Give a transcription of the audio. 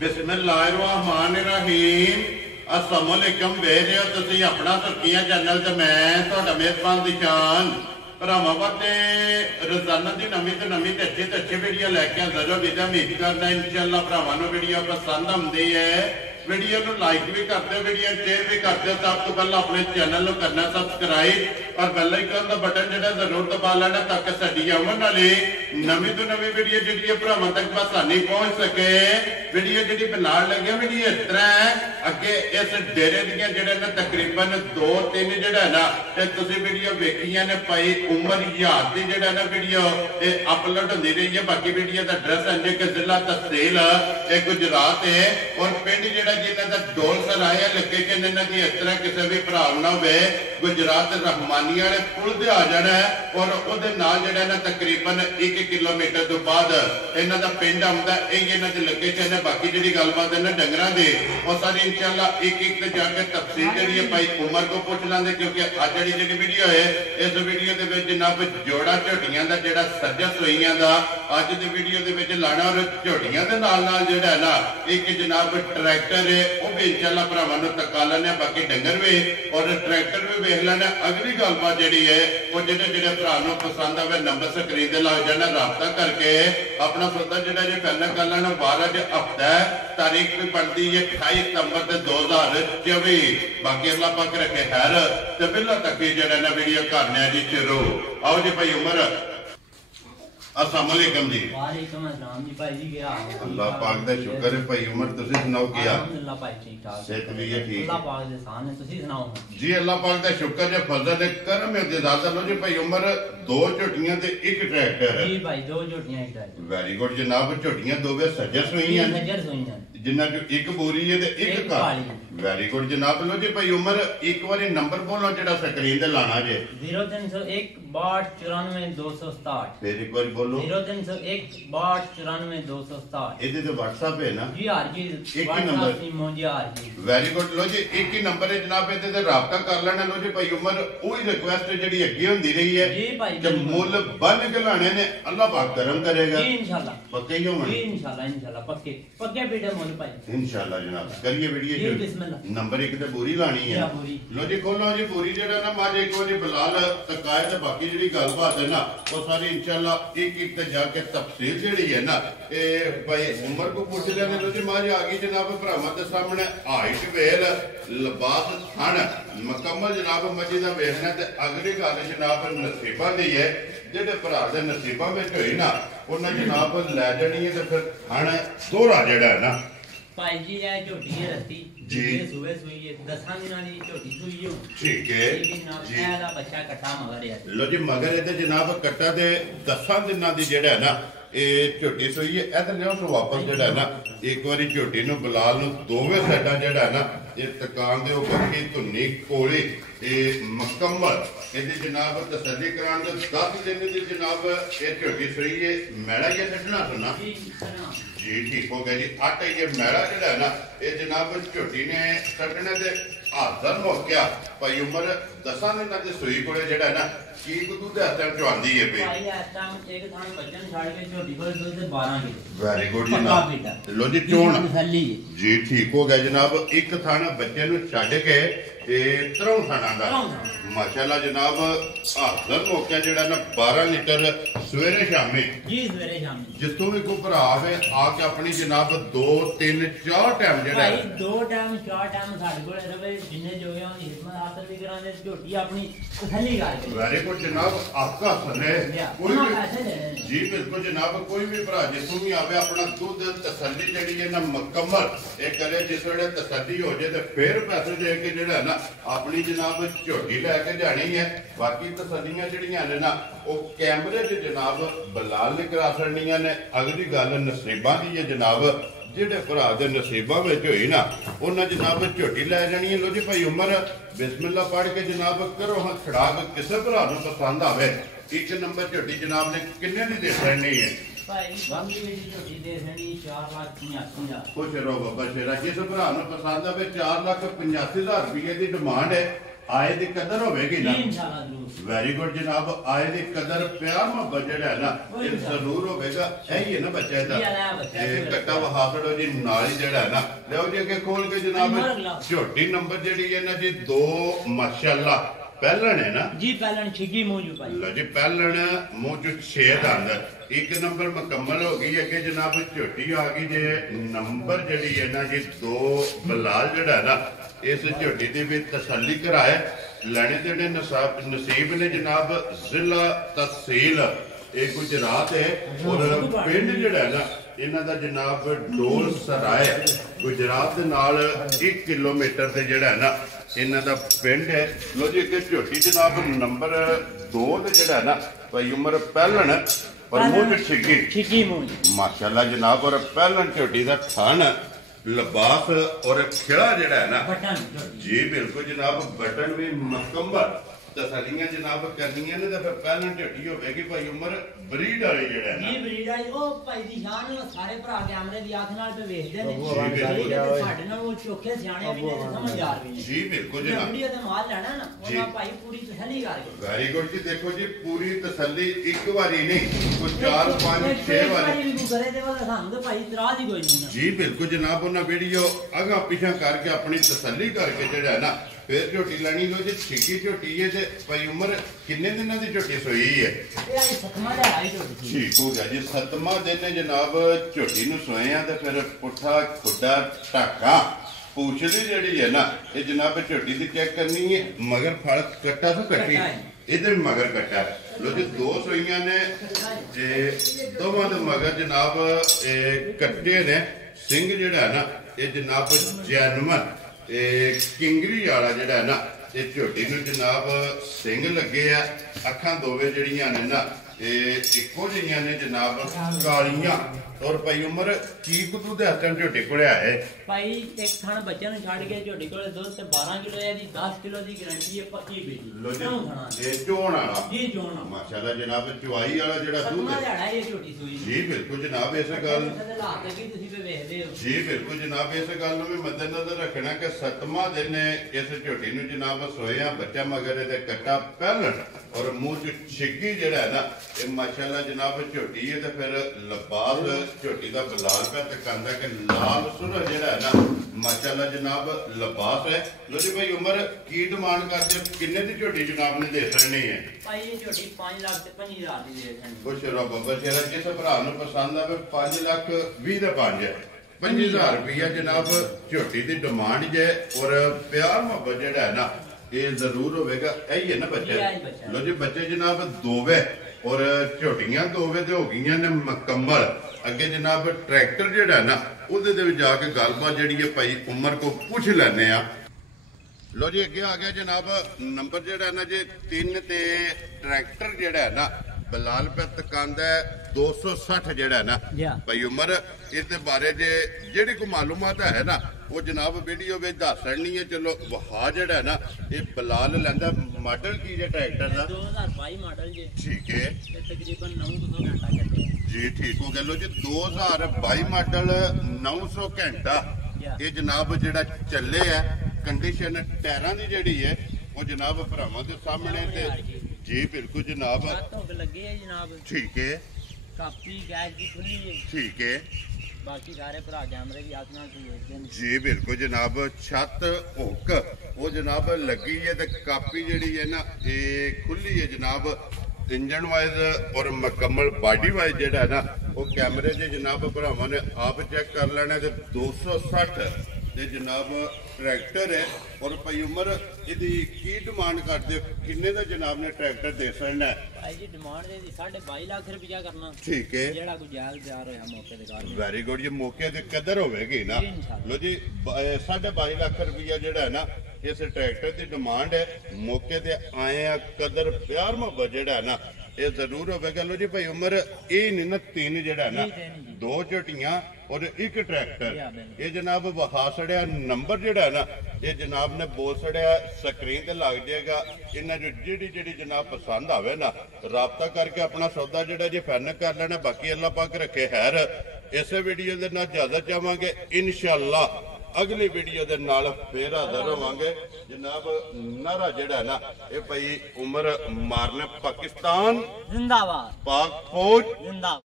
बिस्मिल्लाहिर्रहमानिर्रहीम अस्सलामुअलैकुम वेख रहे हो तुसीं अपना सुर्खियां चैनल ते मैं तुहाडा मेज़बान दिशान भरावां वास्ते रोजाना की नवीं तो नवीं ते अच्छी वीडियो लैके हाज़र हो गई। उम्मीद करना इंशाअल्लाह भरावां नूं वीडियो पसंद आउंदी है। वीडियो को लाइक भी करते हो, वीडियो शेयर भी करते हो। सब तो पहले अपने चैनल को करना सबसक्राइब और बेल आइकन का बटन जो जरूर दबा लेना ताकि साडी आने वाली नवीं तो नवीं वीडियो जी भरावां तक आसानी पहुंच सके। वीडियो जी बनाने लगे वीडियो इस तरह है अगे इस डेरे दी तकरीबन 2-3 जोड़ा ना वीडियो वेखिया ने पाई उमर याद की जोड़ा ना वीडियो अपलोड होती रही है। बाकी वीडियो का एड्रैस है कि जिला तहसील गुजरात है और पिंड जो जिन्हों का डोल सर आया लोकेशन इन्हों की इस तरह किसी भी भरा ना हो गुजरात रहमानी वाले पुल से आ जाना है और वो जो तकरीबन 1 किलोमीटर तो बाद इन्हों का पिंड आता है। इन्हों की लोकेशन है। बाकी जी गलबात है डंगर की और सारी इंशाअल्लाह एक जाके तफसील जी भाई उमर को पूछ लेंगे क्योंकि अज जी वीडियो है इस वीडियो के जनाब जोड़ा झोटियां का जोड़ा सज्जा सोईया का अज की वीडियो के लाना और झोटियां के नाल जोड़ा ना एक जनाब ट्रैक्टर है वह भी इंशाअल्लाह भरावां नूं तका लेने। बाकी डंगर भी और ट्रैक्टर भी वेख लेना। अगली गलबात जी है वो जो भरा नूं पसंद आवे नंबर स्क्रीन ते लग जाना रबता करके अपना सौदा जो फाइनल कर लेना। 12 हफ्ता है तारीख भी पड़ती है 28 सितंबर 2024। बाकी अल्लाह पाक रखे खैर ते बिल्ला तक जो वीडियो करने जी शुरू। आओ जी भाई उमर अस्सलामुअलैकुम जी। वालेकुम अस्सलाम जी भाई जी क्या हाल है? अल्लाह पाक दा शुक्र है भाई उमर तुसी सुनाओ क्या? अल्हम्दुलिल्लाह भाई ठीक ठाक सेहत भी है ठीक अल्लाह पाक दे एहसान है तुसी सुनाओ जी। अल्लाह पाक दा शुक्र है फजल है करम है इजाजत लो जी भाई उमर 2 झोटियां ते 1 ट्रैक्टर है जी भाई 2 झोटियां एक ट्रैक्टर। वेरी गुड जनाब। झोटियां दोवे सज्जर सोईयां ने सज्जर सोईयां जिन्ना जो एक बोरी है ते एक काली। वेरी गुड जनाब। लो जी भाई उमर एक बारी नंबर बोलो जेड़ा स्क्रीन ते लाना जे 0301 62 94 267। फिर एक बार बोलो 0301 62 94 267। इधर तो व्हाट्सएप है ना जी हां जी एक ही नंबर मोजी हां जी। Very good. लो जी एक ही नंबर है जनाब इधर ते राबता कर लेना। लो जी भाई उमर वही रिक्वेस्ट जेडी अगे होंदी रही है जी भाई कि मुल बन के लाने ने अल्लाह पाक करम करेगा जी इंशाल्लाह। पक्के ही होवन जी इंशाल्लाह पक्के पक्के बेटा मोल भाई इंशाल्लाह जनाब। करिए वीडियो जी बिस्मिल्लाह। नंबर 1 ते पूरी लानी है। लो जी खोलो जी पूरी जेड़ा ना माज एक बारी बिलाल तकाए ते बाकी जेडी गलबात है ना वो सारी इंशाल्लाह एक ते जाके तफसील जेडी है ना ए भाई उमर को पूछ लेने। लो जी माज आ गई जनाब भरावां दे सामने हाइट वेल लिबास थन मुकम्मल जनाब मजी दा वेखना ते अगली गल जनाब नसीबां दी है जेडे भरा दे नसीबां विच होई ना उन्हां जनाब लै जानी है ते फिर थन दोहरा जेड़ा है ना भाई जी ये झोटी है रस्ती जी सुबह सुई है 10 दिनां दी झोटी सुई हो ठीक है जी। एदा बच्चा कट्टा मगर है। लो जी मगर इहदे जनाब कट्टा दे 10 दिनां दी जेड़ा है ना झोटी सोई है। इधर लियो तो वापस जेड़ा है ना एक बारी झोटी नूं बिलाल नूं दोवें साइडां जेड़ा है ना ये तकान दे बक्खी धुन्नी कोली मुकम्मल इहदी जनाब तसल्ली करान दे 10 दिन दी जनाब ये झोटी सोई है। मैला ये कटना सुना जी ठीक हो गया जी। आटा ये मैला जेड़ा है ना ये जनाब झोटी ने कटने दे हाजर हो गया भाई उमर 10 दिन दी सोई कोले जेड़ा है ना की दूध दे हत्थ चवांदी है पे भाई इस टाइम एक थान बच्चन छाड़ के झोटी कोल दूध 12 किलो। वेरी गुड जनाब। लो जी चोण जी ठीक हो गया जनाब। एक थान बच्चे नु छड्ड के ते 3 थाना दा माशाल्लाह जनाब हाजर हो गया जेड़ा ना 12 लीटर सवेरे शामी जी सवेरे शामी जिसको भी कोई भरा आवे आके अपनी जनाब 2 3 4 टाइम जेड़ा भाई 2 टाइम 4 टाइम साडे कोल रवे जिन्ने जो गया हिम्मत हासिल भी कराने झोटी अपनी तसल्ली करके। वेरी गुड जनाब। आपका सने कोई भी जी बिल्कुल जनाब कोई भी भरा जिसको भी आवे अपना दूध तसल्ली जेड़ी है ना मुकम्मल एक करे जिस वेले तसल्ली हो जाए तो फिर पैसे दे के जेड़ा ना अपनी जनाब झोटी लैके जानी है। बाकी तसल्लियां जेड़ियां ने ना वो कैमरे च जनाब बिलाल ने करा छड़नियां ने। अगली गल नसीबां दी है जनाब जेडे भरा दे नसीबां विच होई ना उन्हां जनाब झोटी लै जानी है। लो जी भाई उमर बिस्मिल्लाह पढ़ के जनाब करो हां खड़ाक किसे भरा नूं पसंद आवे 1 नंबर झोटी जनाब ने किन्ने दी दे छड़नी है? भाई बंदी मेरी झोटी दे छड़ी 4,85,000। खुश रहो बाबा शेरा जिस भरा नूं पसंद आवे 4,85,000 रुपये की डिमांड है। आए दी कदर होगी ना इंशाल्लाह जरूर। वेरी गुड जनाब आए दी कदर प्यार मोहब्बत जेड़ा है ना ये जरूर होगा यही है ना बच्चे दा कट्टा वहा छड़ो जी नाल जेड़ा है ना लो जी अगे खोल के जनाब झोटी नंबर जेड़ी है ना जी 2 माशाल्लाह पहलन है ना जी पहलन छिगी मुंह जो पाई लो जी पहलन मुंह जो 6 दा अंदर एक नंबर मुकम्मल हो गई अगे जनाब झोटी आ गई जे नंबर जेड़ी है ना जी 2 बलाल जेड़ा है ना इस झोटी की भी तसल्ली कराए लैने देने नसीब ने जनाब जिला तहसील एक गुजरात है और पिंड जेड़ा है ना इन्हां दा जनाब डोल सराय गुजरात दे नाल 1 किलोमीटर ते जेड़ा है ना इन्हां दा पिंड है लो जी अगे झोटी जनाब नंबर 2 ते जेड़ा है ना भाई उम्र पहलन और मुंह छिगी माशाल्लाह जनाब और पहलन झोटी दा थान लिबास और खिला जड़ा है ना जी बिल्कुल जनाब बटन भी मुकम्मल तसलियां जनाब करनियां ने तो फिर पहलन झोटी होगी भाई उम्र ब्रीड वाली जेड़ा है ना जी ब्रीड वाली ओ भाई दी शान नु सारे भरा कैमरे दी आंख नाल पे देखदे ने साडे नाल वो चोखे सियाणे भी ने समझदार भी जी बिल्कुल जनाब वीडियो ते माल लेना ना ओना भाई पूरी तसल्ली करके वेरी गुड जी देखो जी पूरी तसल्ली एक बारी नहीं कोई 4 5 6 बारी भी करे दे वाला सानू ते भाई इतराज ही कोई नहीं जी बिल्कुल जनाब उन्हें वीडियो अगा पीछा करके अपनी तसल्ली करके जेड़ा है ना फिर झोटी लैनी लो जी छिकी झोटी है ते भाई उम्र किन्ने दिनों की झोटी सोई है ठीक हो गया जी 7वां दिन है जनाब झोटी नूं सोए हैं ते फिर पुट्ठा खुड्डा ढाका पूछली जेड़ी है ना ये जनाब झोटी की चेक करनी है मगर फल कट्टा तो कट्टी इधर मगर कट्टा लो जी 2 सोइयां ने दोवां दे मगर जनाब कट्टे ने सिंह जेड़ा है ना ये जनाब जैनमन किंगरी वाला जेड़ा है ना ये झोटी नूं जनाब सिंह लगे आ अखां दोवे जड़ियां ने ना इको जिहियां ने जनाब कालियां और भाई उम्र की कुतू दे हत्थां झोटी कोले आए भाई एक थान बच्चे नु छाड़ के झोटी कोले दुध ते 12 किलो है दी 10 किलो दी गारंटी है पक्की बेटी लो जी ये चोण वाला जी चोण माशाल्लाह जनाब चुआई वाला जेड़ा दूध है लड़ा ये झोटी सुई जी बिल्कुल जनाब इस गल हालात की तुसी पे देखदे हो जी बिल्कुल जनाब इस गल नु भी मद्देनजर रखना कि 7वां दिन इस झोटी नु जनाब सोया बच्चा मगर दे कट्टा पहलन और मुंह च छिगी जेड़ा है ना ये माशाल्लाह जनाब झोटी है ते फिर लिबास झोटी का बलाल पे तकांदा कि लाल सुरह जेड़ा है ना माशाल्लाह जनाब लिबास है लो जी भाई उम्र की डिमांड करते किन्ने दी झोटी जनाब ने दे सकनी है भाई ये झोटी 5 लाख ते 50,000 दी दे सकनी खुश रहो बाबा शेरा जिस भरा नु पसंद आवे 5 लाख 20 दे 5 50,000 रुपया जनाब झोटी दी डिमांड जे और प्यार मोहब्बत जेड़ा है ना ये जरूर होगा यही है ना बच्चे लो जी बच्चे जनाब दोवे और झोटियां दोवे ते हो गई ने मुकम्मल अगे जनाब ट्रैक्टर जेड़ा है ना उहदे दे जाके गलबात जेड़ी है भाई उमर को पूछ लैने आ लो जी अगे आ गया जनाब नंबर जेड़ा है ना जी 3 ते ट्रैक्टर जेड़ा है ना बलाल पे तकांदा 260 जेड़ा है ना भाई उमर इस बारे जेड़ी को मालूमात है ना वो जनाब वीडियो में दस नहीं है चलो वहा जेड़ा है ना ये बलाल लैंदा मॉडल की जे ट्रैक्टर दा 2022 मॉडल जी ठीक है तकरीबन 900 घंटा चले जी ठीक हो गया लो जी 2022 मॉडल 900 घंटा ये जनाब जेड़ा चले है कंडीशन टायरां दी जेड़ी है वो जनाब भरावां दे सामने ते जी बिल्कुल जनाब लगे है जनाब ठीक है काफी गैस की खुली है ठीक है बाकी सारे भरा कैमरे भी आत्मा जी बिल्कुल जनाब छत हुक वो जनाब लगी है ते कापी जेड़ी है ना ये खुली है जनाब इंजन वाइज और मुकम्मल बॉडी वाइज जेड़ा है ना वो कैमरे से जनाब भरावां ने आप चेक कर लेना ते 260 ते जनाब ट्रैक्टर है और भाई उम्र इहदी की डिमांड करदे किन्ने दा जनाब ने ट्रैक्टर दे सकना है भाई जी डिमांड दे 22.5 लाख रुपया करना ठीक है जेड़ा कोई जायज तैयार होया मौके ते कर वेरी गुड ये मौके ते कदर होवेगी ना लो जी 22.5 लाख रुपया जेड़ा है ना इस ट्रैक्टर की डिमांड है मौके ते आए आ कदर प्यार मोहब्बत जेड़ा है ना ये जरूर होगा लो जी भाई उम्र ये नहीं ना 3 जेड़ा है ना 2 झोटियां और एक ट्रैक्टर ये जनाब वहा सड़िया नंबर जेड़ा है ना ये जनाब ने बोल सड़िया स्क्रीन ते लग जाएगा इन्हें जो जेड़ी जेड़ी जनाब पसंद आवे ना राबता करके अपना सौदा जेड़ा जी फाइनल कर लेना बाकी अल्लाह पाक रखे खैर इस वीडियो के ना इजाजत चाहांगे इंशाअल्लाह ਅਗਲੀ ਵੀਡੀਓ ਦੇ ਨਾਲ ਫੇਰ ਹਾਜ਼ਰ ਹੋਵਾਂਗੇ ਜਨਾਬ। ਨਾਰਾ ਜਿਹੜਾ ਨਾ ਇਹ ਭਾਈ ਉਮਰ ਮਾਰਨ ਪਾਕਿਸਤਾਨ ਜ਼ਿੰਦਾਬਾਦ, ਪਾਕ ਫੌਜ ਜ਼ਿੰਦਾਬਾਦ।